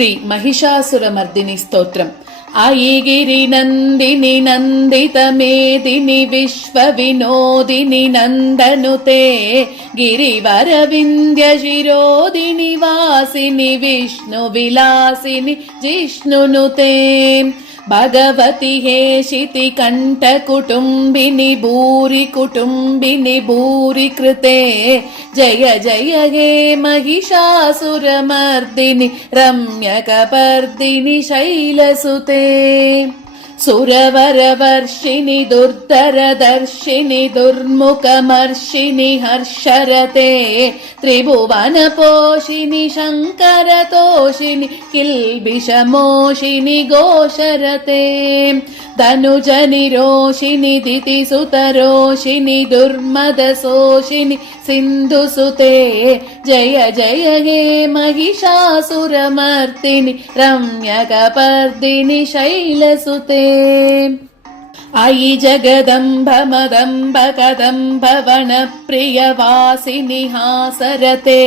ശ്രീ മഹിഷാസുരമർദിനി സ്തോത്രം. അയിഗിരി നന്ദിനി നന്ദിതമേദിനി വിശ്വവിനോദിനി നന്ദനുതേ ഗിരിവരവിന്ധ്യ ശിരോദിനി വാസിനി വിഷ്ണു വിലാസിനി ജിഷ്ണുനുതേ ഭഗവതി ഹേഷിതി കണ്ഠ കുടുംബിനി ഭൂരി കൃതേ ജയ ജയ ഹേ മഹിഷാസുരമർദിനി രമ്യകപർദിനി ശൈലസുതേ സുരവരവർഷിണി ദുർധരദർശിനി ദുർമുഖമർഷിണി ഹർഷരത്തെ ത്രിഭുവനപോഷിണി ശങ്കരതോഷിണി കിൽബിഷമോഷിണി ഘോഷരത്തെ ധനുജനിരോഷിണി ദിതിസുതരോഷിണി ദുർമദസോഷിണി സിന്ധുസുതേ ജയ ജയ ഹേ മഹിഷാസുരമർദിനി രമ്യകപർദിനി ശൈലസുതേ അയി ജഗദംബ മദംബ കദംബ വനപ്രിയവാസിനി ഹാസരത്തെ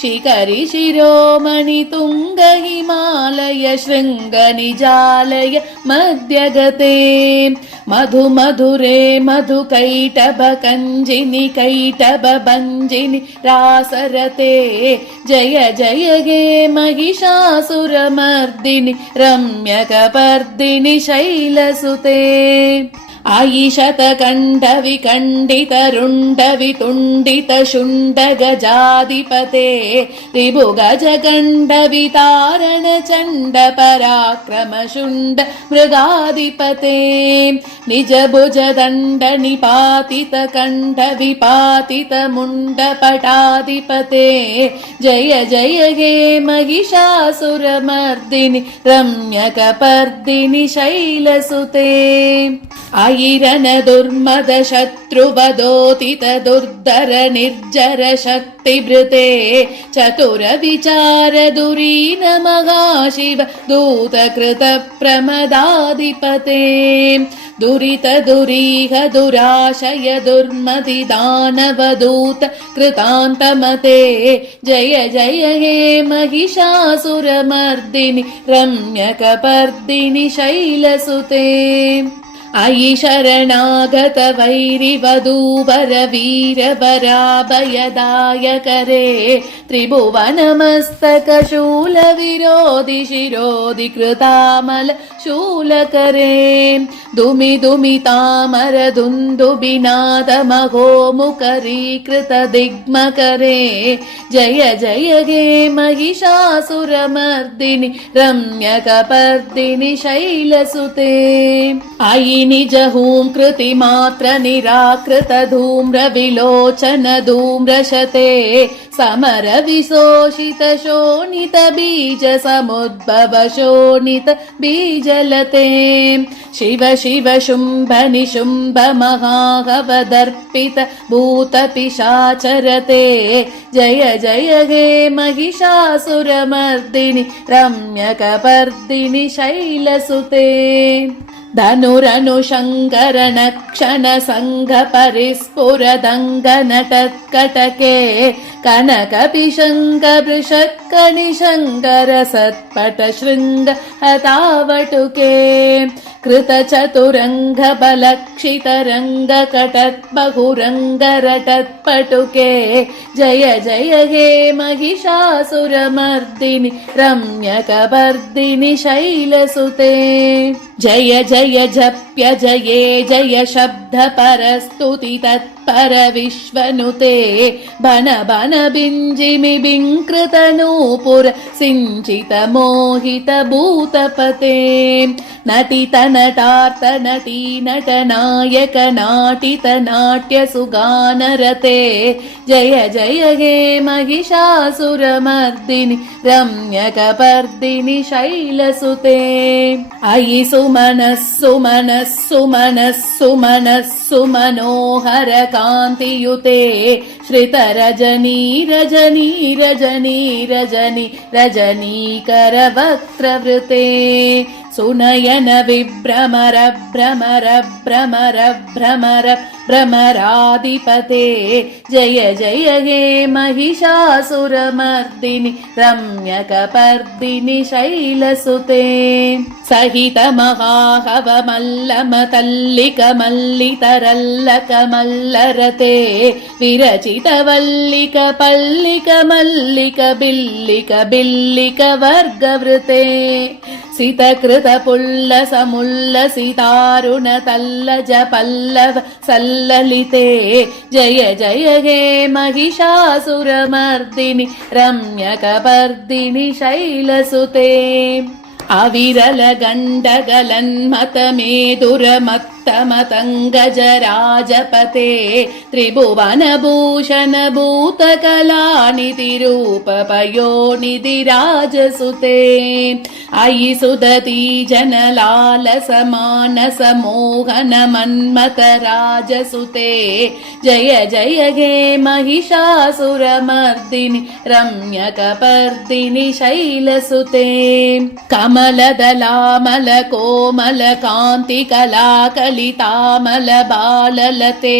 ശിഖരി ശിരോമണി തുംഗ ഹിമാലയ ശൃംഗ നിജാലയ മധ്യഗതേ മധുമധുരേ മധു കൈടഭ കഞ്ചിനി കൈടഭ ഭഞ്ജിനി രാസരത്തെ ജയ ജയ ഹേ മഹിഷാസുരമർദിനി രമ്യകപർദിനി ശൈലസുതേ അയി ശതകണ്ഠ വികണ്ഠിത രുണ്ഡ വിതുണ്ഡിത ശുണ്ഡ ഗജാധിപതേ രിഭുഗജഗണ്ഡ വിതാരണ ചണ്ഡ പരാക്രമ ശുണ്ഡ മൃഗാധിപതേ നിജ ഭുജദണ്ഡ നിപാതിത കണ്ഠ വിപാതിത മുണ്ഡ പടാധിപതേ ജയ ജയ ഹേ മഹിഷാസുരമർദിനി രമ്യകപർദിനി ശൈലസുതേ അയിരന ദുർമദ ശത്രുവദോതിത ദുർധര നിർജര ശക്തിഭൃതേ ചതുര വിചാര ദുരീന മഹാശിവ ദൂതകൃത പ്രമദാധിപതേ ദുരിത ദുരീഹ ദുരാശയ ദുർമതി ദാനവദൂത കൃതാന്തമതേ ജയ ജയ ഹേ മഹിഷാസുരമർദിനി രമ്യകപർദിനി ശൈലസുതേ അയി ശരണാഗത വൈരി വധൂവര വീരവരാഭയദായകരേ ത്രിഭുവനമസ്തക ശൂല വിരോധി ശിരോധി കൃതാമല ശൂലകരേ ദുമി ദുമി താമര ദുന്ദുബിനാദ മഹോമുഖരീകൃത ദിഗ്മകരേ ജയ ജയ ഹേ മഹിഷാസുരമർദിനി രമ്യകപർദിനി ശൈലസുതേ അയി നിജ ഹൂം കൃതി മാത്ര നിരാകൃത ധൂമ്ര വിലോചന ധൂമ്രശതേ സമര വിശോഷിത ശോണിത ബീജ സമുദ്ഭവ ശോണിത ബീജലതേ ശിവ ശിവ ശുംഭ നിശുംഭ മഹാഹവദർപ്പിത ഭൂത പിശാചരതേ ജയ ജയ ഹേ മഹിഷാസുരമർദിനി രമ്യകപർദിനി ശൈലസുതേ ധനുരനു ശങ്കരന ക്ഷണ സംഘ പരിസ്ഫുരദംഗ നടത്കടകേ കനക പിശങ്ക വൃഷത്കണി ശങ്കര സത്പട ശൃംഗ ഹതാവട്ടുകേ കൃത ചതുരംഗ ബലക്ഷിതരംഗ കടത് ബഹുരംഗ രടത്പട്ടുകേ ജയ ജയ ഹേ മഹിഷാസുരമർദിനി രമ്യകപർദിനി ശൈലസുതേ ജയ ജയ ജപ്യ ജയേ ജയ ശബ്ദ പരസ്തുതി തത്പര വിശ്വനുതേ ബന ബന ബിഞ്ചിമി ബിംകൃത നൂപുര സിഞ്ചിത മോഹിത ഭൂതപതേ നടിത നടാർത്ത നടി നടനായക നാട്ടിത നാട്യ സുഗാനരതേ ജയ ജയ ഹേ മഹിഷാസുരമർദിനി രമ്യകപർദിനി ശൈലസുതേ അയി സുമനസ്സു മനസ്സു മനസ്സു മനസ്സു മനോഹര കാന്തിയുതേ ശ്രിത രജനീ രജനീ രജനീ രജനി രജനീകര വക്രവൃതേ സുനയന വിഭ്രമര ഭ്രമര ഭ്രമര ഭ്രമര भ्रमराधिपते जय जय हे महिषासुरमर्दिनि रम्यकपर्दिनि शैलसुते सहित महाहवमल्लमतल्लिकमल्लितरल्लकमल्लरते विरचितवल्लिक पल्लिक मल्लिक बिल्लिक बिल्लिक वर्गवृते सितकृत पुल्लसमुल्लसितारुण तल्लज पल्लव सल्ललिते जय जय हे महिषासुरमर्दिनि रम्यकपर्दिनि शैलसुते अविरल गण्डगलन्मतमेदुरमत्तमतङ्गजराजपते त्रिभुवनभूषण भूतकलानिधि रूपपयोनिधि राजसुते अयि सुदती जनलालसमानस मोहन मन्मथ राजसुते जय जय हे महिषासुरमर्दिनि रम्यकपर्दिनि शैलसुते कमलदलामल कोमल कान्ति कलाकलितामल बाललते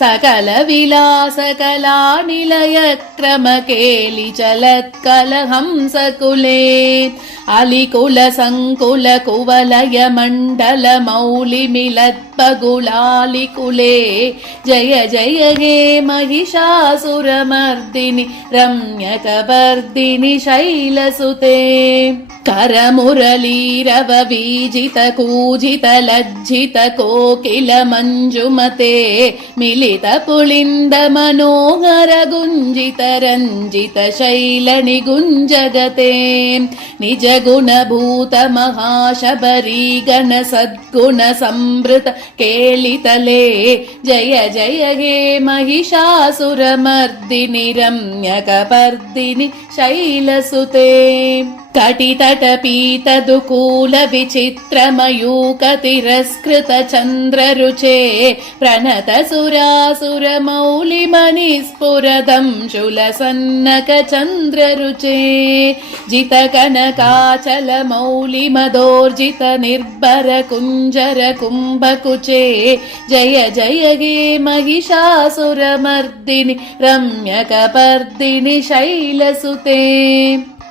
सकल विलास कला निलय क्रम केलि चलत्कलहंसकुले अलिकुल संकुल कुवलय मण्डल मौलि मिलद्बगुलालिकुले जय जय हे महिषासुरमर्दिनि रम्यकपर्दिनि शैलसुते करमुरलीरव वीजित कूजित लज्जित कोकिल मञ्जुमते मिलित पुलिन्द मनोहर गुञ्जित रञ्जित शैल निगुञ्जगते निज गुण भूत महाशबरी गण सद्गुण संवृत केलितले जय जय हे महिषासुरमर्दिनि रम्यकपर्दिनि शैलसुते कटितटपीतदुकूल विचित्रमयूक तिरस्कृत चन्द्ररुचे प्रणत सुरासुर मौलिमणिस्फुरदं शूलसन्नक चन्द्ररुचे जित कनकाचल मौलि मदोर्जित निर्भर कुञ्जर कुम्भकुचे जय जय हे महिषासुरमर्दिनि रम्यकपर्दिनि शैलसुते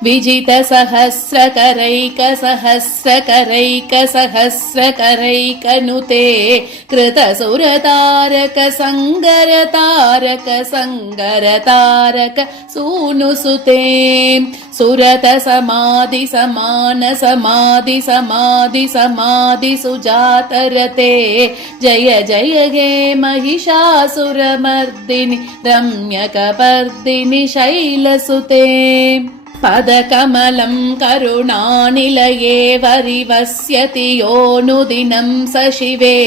विजित सहस्रकरैक सहस्रकरैक सहस्रकरैकनुते कृत सुरतारक संगरतारक संगरतारक सूनुसुते सुरत समाधि समान समाधि समाधि समाधि सुजातरते जय जय हे महिषासुरमर्दिनि रम्यकपर्दिनि शैलसुते पदकमलं करुणानिलये वरिवस्यति योऽनुदिनं स शिवे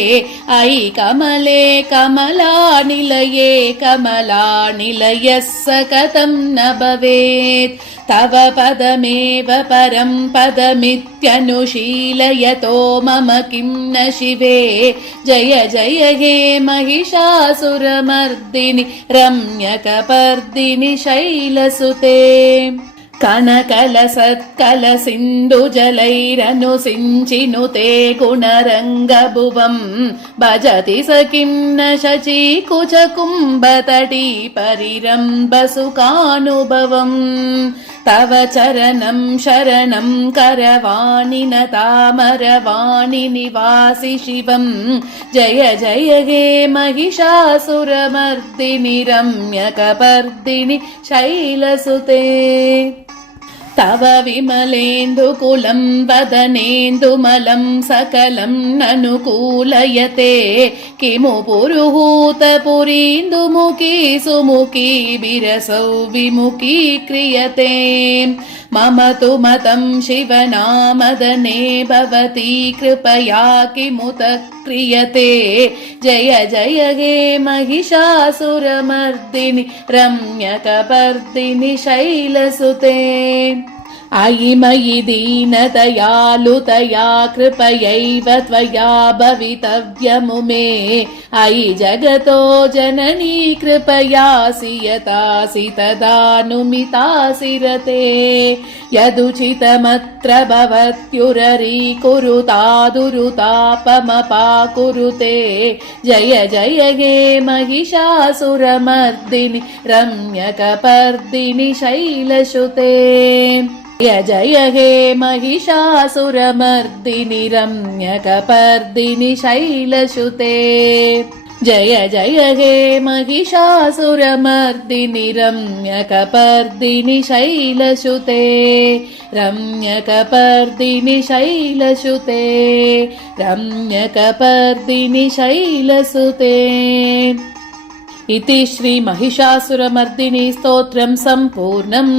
अयि कमले कमलानिलये कमलानिलयः स कथं न भवेत् तव पदमेव परं पदमित्यनुशीलयतो मम किं न शिवे जय जय हे महिषासुरमर्दिनि रम्यकपर्दिनि शैलसुते कनकलसत्कल सिन्धुजलैरनुसिञ्चिनुते गुणरङ्गभुवं भजति स किं न शचीकुचकुम्भतटी परिरम्भसुखानुभवम् तव चरणं शरणं करवाणि न तामरवाणि निवासि शिवं जय जय हे महिषासुरमर्दिनि रम्यकपर्दिनि शैलसुते तव विमलेन्दुकुलं वदनेन्दुमलं सकलं ननुकूलयते किमु पुरुहूतपुरीन्दुमुखी सुमुखी बिरसौ विमुखी क्रियते मम तु मतं शिवनामदने भवती कृपया किमुत क्रियते जय जय हे महिषासुरमर्दिनि रम्यकपर्दिनि शैलसुते अयि मयि दीनदयालुतया कृपयैव त्वया भवितव्यमुमे अयि जगतो जननी कृपयासि यतासि तदानुमितासि रते यदुचितमत्र भवत्युररीकुरुतादुरुतापमपाकुरुते जय जय हे महिषासुरमर्दिनि रम्यकपर्दिनि शैलसुते जय जय हे महिषासुरमर्दिनि रम्यकपर्दिनि शैलसुते जय जय हे महिषासुरमर्दिनि रम्यकपर्दिनि शैलसुते रम्यकपर्दिनि शैलसुते रम्यकपर्दिनि शैलसुते इति श्री महिषासुरमर्दिनि स्तोत्रं सम्पूर्णम्।